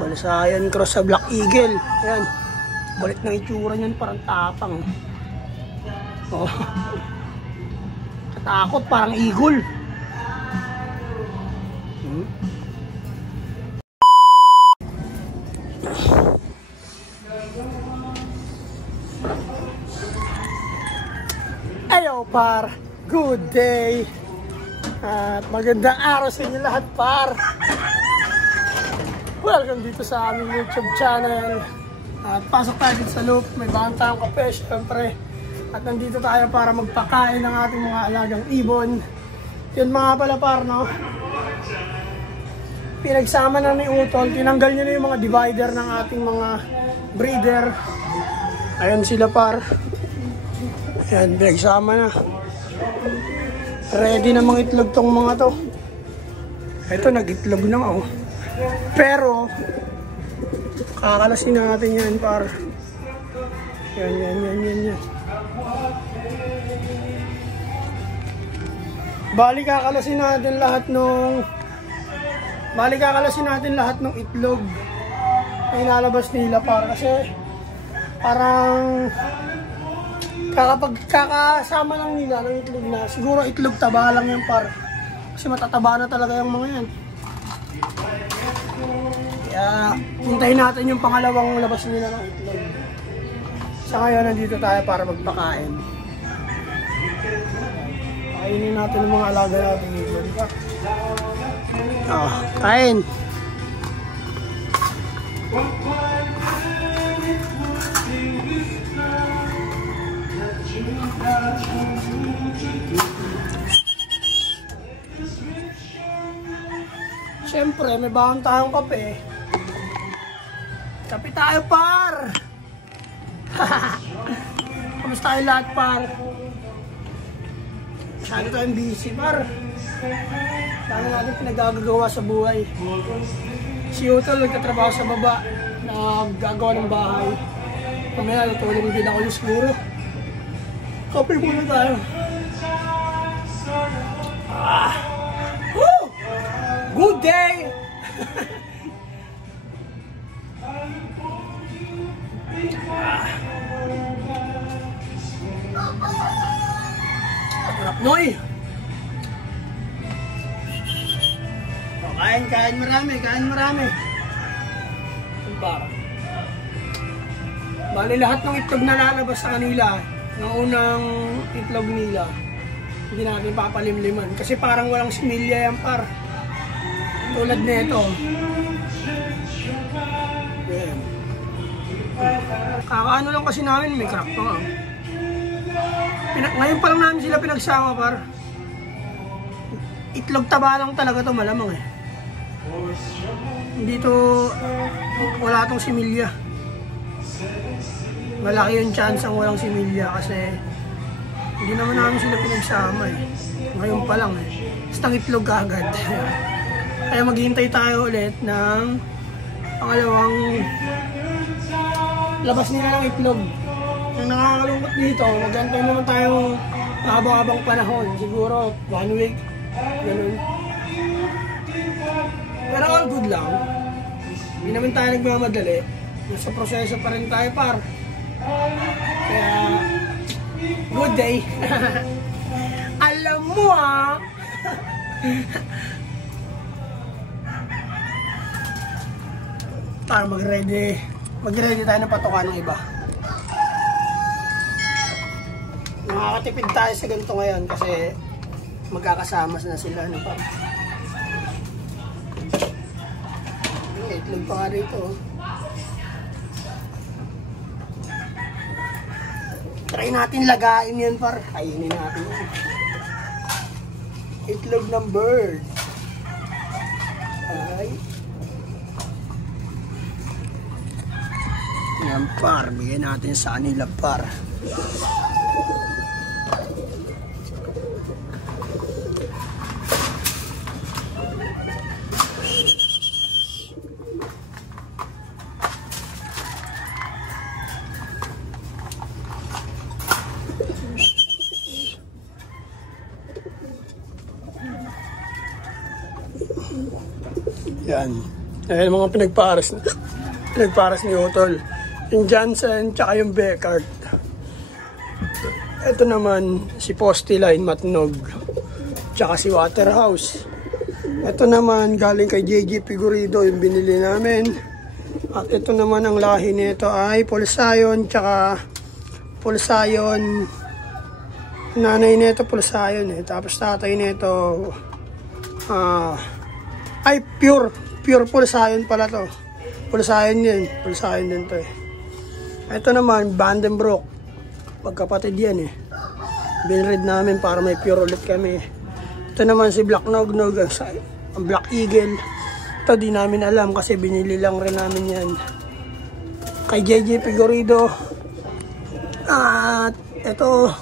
Balisayan cross sa Black Eagle. Ayan. Balik ng itsura niyan, parang tapang. Oh. Katakot, parang eagle. Ayo par, good day. At magandang araw sa inyo lahat par. Welcome dito sa aming YouTube channel. At pasok tayo dito sa loop, may bahan tayong kape syempre. At nandito tayo para magpakain ng ating mga alagang ibon. Yun mga pala par, no? Pinagsama na ni Utol, tinanggal nyo na yung mga divider ng ating mga breeder. Ayan sila par. Ayan, pinagsama na. Ready na mga itlog tong mga to. Ito, nag-itlog na oh. Pero kakalasin natin yan par. Yan. Bali kakalasin natin lahat ng itlog na ilalabas nila par. Kasi parang kakasama lang nila ng itlog na. Siguro itlog taba lang yan par. Kasi matataba na talaga yung mga yan. Kaya hintayin natin yung pangalawang labas nila ng itlog. Sa ngayon nandito tayo para magpakain. Kainin natin yung mga alaga natin itlog. Kain. Siyempre, may baon tayong kape. Kape tayo, par! Kamusta kayo lahat, par? Masyado tayong busy, par. Dami natin pinagagagawa sa buhay. Si Utol nagtatrabaho sa baba, naggagawa ng bahay. Kamaya, natulong din ako yung siguro. Kape muna tayo. Woo! Good day! Sarap, Noy! Kain marami. Bali lahat ng itlog na lalabas sa kanila, ng unang itlog nila, hindi natin papalimliman. Kasi parang walang similya yan par. Tulad nito. Ayan. Kakaano lang kasi namin, may crack pa nga. Ngayon pa lang namin sila pinagsama par. Itlog taba lang talaga to malamang eh. Dito wala tong similya. Malaki yung chance ang walang similya kasi hindi naman namin sila pinagsama eh. Ngayon pa lang eh. Basta itlog agad. Kaya maghihintay tayo ulit ng pangalawang labas nila ng itlog. Ang nakakalungkot dito, maghantay naman tayo habang panahon. Siguro 1 week. Ganun. Pero all good lang. Hindi naman tayo nagmamadali. Nasa proseso pa rin tayo par. Kaya good day. Alam mo para mag-ready tayo ng patokan ng iba. Makakatipid tayo sa ganito ngayon kasi magkakasama na sila ano pa. Itlog pa nga rito. Try natin lagain yan par. Kainin natin yan. Itlog ng bird. Ay. Yan par. Bigyan natin sa kanila par. Yan. Ayan mga pinagparas ni Utol. Yung Johnson, tsaka yung Beckard. Ito naman, si Posteline, Matnog. Tsaka si Waterhouse. Ito naman, galing kay JJ Figurido, yung binili namin. At ito naman, ang lahi nito ay Pulsayon, tsaka Pulsayon. Nanay nito, Pulsayon eh. Tapos tatay nito, ay pure Pulsayon pala to. Pulsayon yun, Pulsayon din to eh. Ito naman, Vandenbroek. Pagkapatid yan eh. Binread namin para may pure ulit kami. Ito naman si Black Nognog, ang Black Eagle. Ito di namin alam kasi binili lang rin namin yan. Kay JJ Figurido. At ito,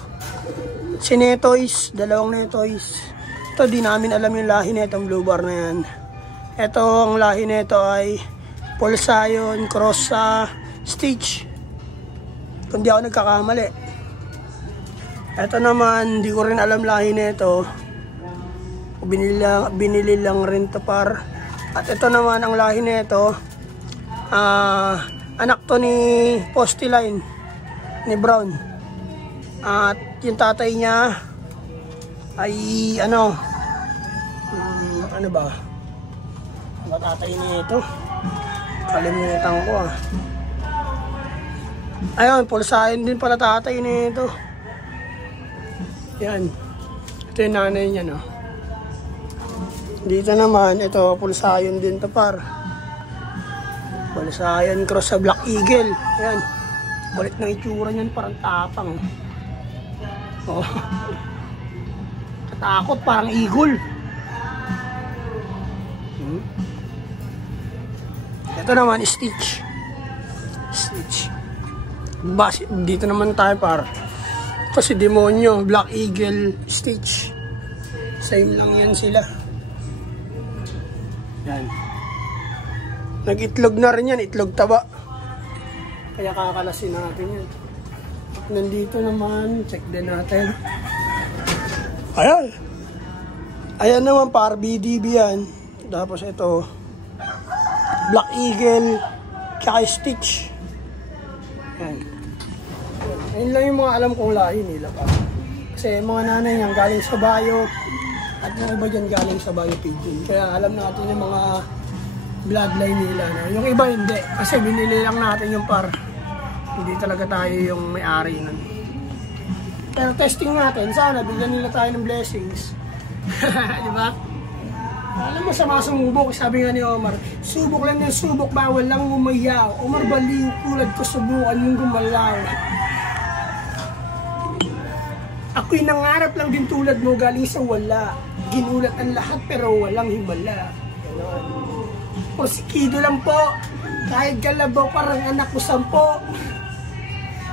si Netoys, dalawang Netoys. Ito di namin alam yung lahi na itong blue bar na yan. Ito ang lahi nito ay Pulsayon cross sa Stitch. Kung di ako nagkakamali. Ito naman, hindi ko rin alam lahi nito. Binili lang rin to par. At ito naman ang lahi nito. Anak to ni Posteline, ni Brown. At yung tatay niya ay ano ba? Ang tatay nito. Kalimutan ko ah. Ayun, Pulsayon din pala tatay nito. Yan. Ito yung nanay niya, no? Dito naman, ito, Pulsayon din to par. Pulsayon cross sa Black Eagle. Yan. Balit ng itsura niyan, parang tapang. Oh. Katakot, parang eagle. Ito naman, Stitch. Dito naman tayo par. Ito si Demonyo, Black Eagle, Stitch. Same lang yan sila. Yan. Nag-itlog na rin yan, itlog taba. Kaya kakalasin natin yan. Nandito naman, check din natin. Ayan. Ayan naman par, BDB yan. Tapos ito, Black Eagle, tsaka Stitch. Yan. Ayun lang yung mga alam kong lahi nila pa. Kasi mga nanay niyan galing sa Bayo at yung iba dyan galing sa Bayo Pigeon. Kaya alam natin yung mga bloodline nila. No? Yung iba hindi. Kasi binili lang natin yung par. Hindi talaga tayo yung may-ari nun. Pero testing natin. Sana bigyan nila tayo ng blessings. Diba? Alam mo sa mga sumubok, sabi nga ni Omar, subok lang yung subok, bawal lang umayaw. Omar, baliw, kulad ko, subukan mong gumalaw. Ako'y nangarap lang din tulad mo, galing sa wala. Ginulat ang lahat pero walang himala. Ganon. Porsikido lang po, kahit galabaw parang anak ko 10.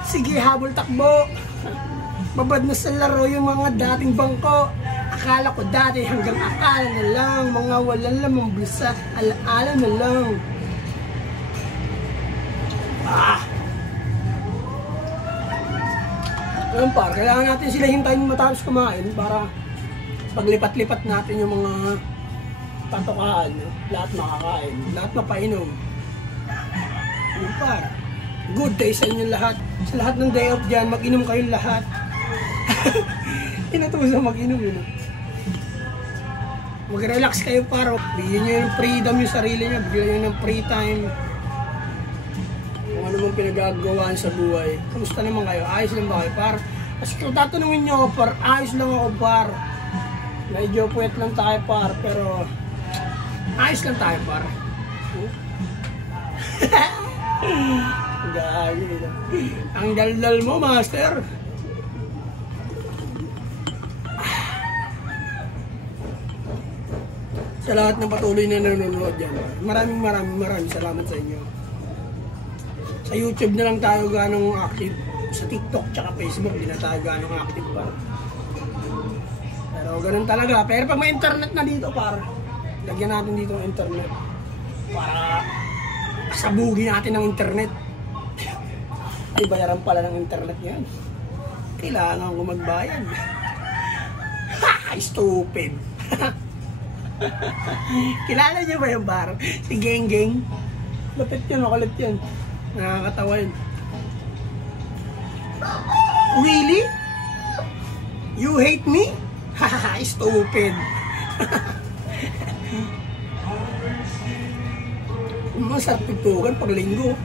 Sige, habol takbo. Babad na sa laro yung mga dating bangko. Akala ko dati hanggang akala na lang. Mga walang lamang bulsa, alaala na lang. Alam par, kailangan natin sila hintayin matapos kumain para paglipat-lipat natin yung mga patokaan. Lahat makakain, lahat mapainom. Alam par, good day sa inyo lahat. Sa lahat ng day off dyan, mag-inom kayong lahat. Inatuso mag-inom yun. Mag-relax kayo par. Bigyan nyo yung freedom yung sarili nyo. Bigyan nyo ng free time. Kung ano mong pinagagawaan sa buhay. Kamusta naman kayo? Ayos lang ba kayo par? Kasi kung tatanungin nyo ako par, ayos lang ako par. Medyo puwet lang tayo par. Pero ayos lang tayo par. Gagi. Ang daldal mo master. Sa lahat ng patuloy na nanonood dyan. Maraming salamat sa inyo. Sa YouTube na lang tayo ganong active. Sa TikTok tsaka Facebook, di na tayo ganong active pa. Pero ganun talaga. Pero pag may internet na dito, par, lagyan natin dito ng internet. Para sabugin natin ng internet. Ay, bayaran pala ng internet yan. Kailangan ko magbayad. Ha! Stupid! Kilala niyo ba yung bar? Si Geng Geng? Lapit yun, makulit yun. Nakakatawa yun. Really? You hate me? Hahaha, stupid. Masarap pagtukan pag linggo.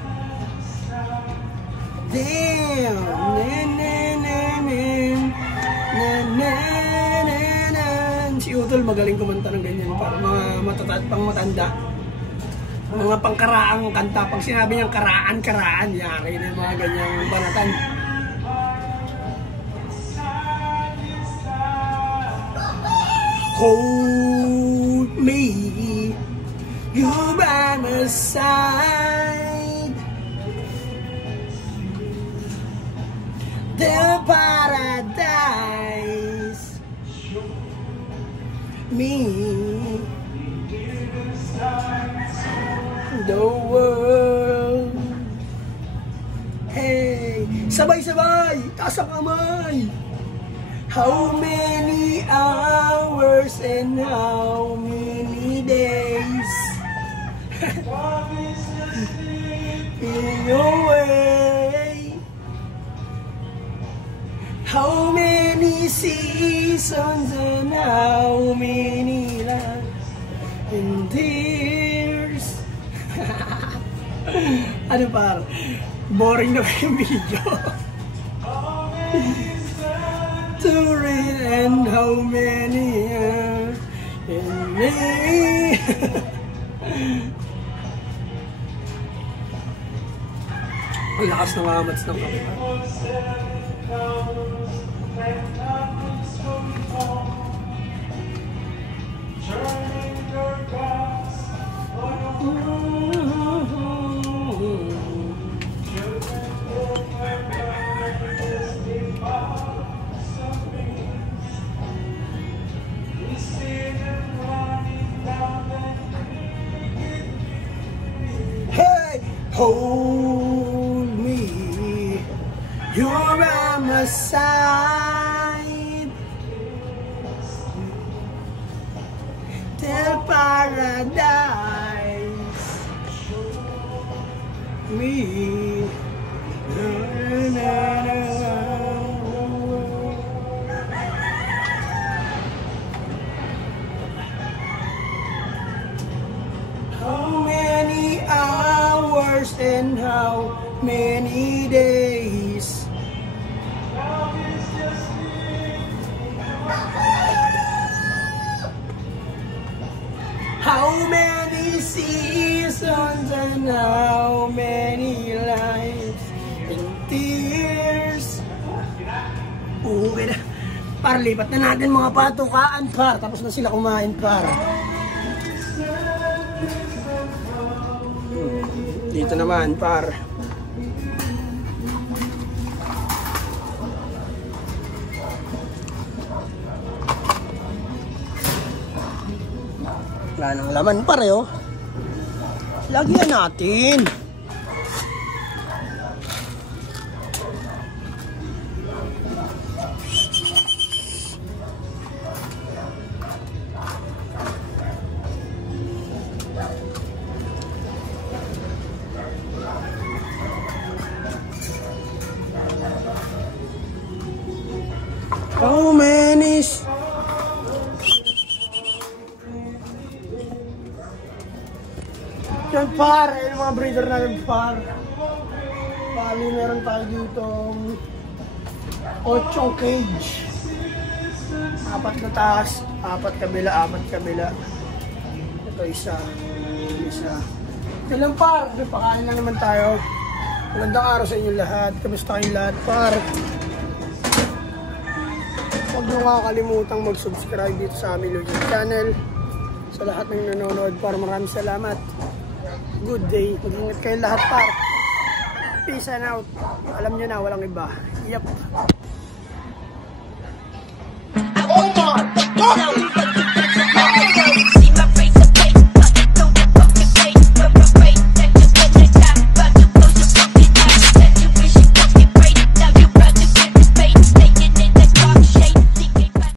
Damn! Si Utol magaling kumanta ng ganyan. Para mga pang matanda. Mga pangkaraang kanta. Pag sinabi niyang karaan, yari na yung mga ganyang banatan. Hold me, you by my side, the paradise, me, the world. Hey, sabay-sabay, taas ang kamay. How many hours and how many days in your way? How many seasons and how many lives and tears? Ano par? Boring na ba yung video? To read and how many are in me. Ang lakas ng amats ng kape. Hold me, you're by my side, till paradise, me. How many hours and how many days? How many seasons and how many lives and tears? Okay na. Par, lipat na natin mga patukaan, par. Tapos na sila kumain, par. Dito naman, par. Wala nang laman, par, oh. Lagyan natin. How many? Yan par, yung mga breeder natin par. Bali meron tayo dito 8 cage. 4 na taas, 4 kabila, 4 kabila. Ito isa. Ito lang par, pakain lang naman tayo. Magandang araw sa inyo lahat. Kamusta kayong lahat par? Huwag nyo kakalimutan mag-subscribe dito sa aming YouTube channel. Sa lahat ng nanonood par, maraming salamat. Good day. Mag-ingat kayo lahat par. Peace and out. Alam nyo na, walang iba. Yep.